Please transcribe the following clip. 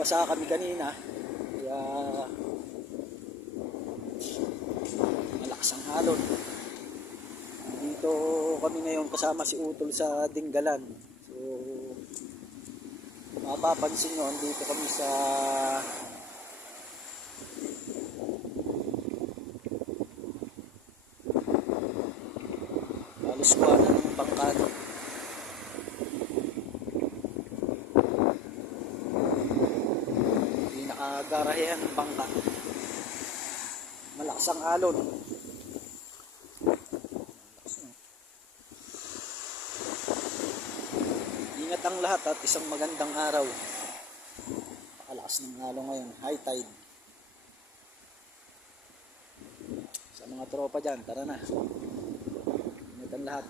nagbasa kami kanina. Kaya malakas ang alon. Dito kami ngayon kasama si Utol sa Dinggalan. So mapapansin nyo, andito kami sa Luskuanan ng Bangkado. Hindi nakagarahean ng bangka. Malakas ang alon. Ingat ang lahat at isang magandang araw. Pakalakas ng alon ngayon, high tide. Sa mga tropa dyan, tara na. Ingat ang lahat.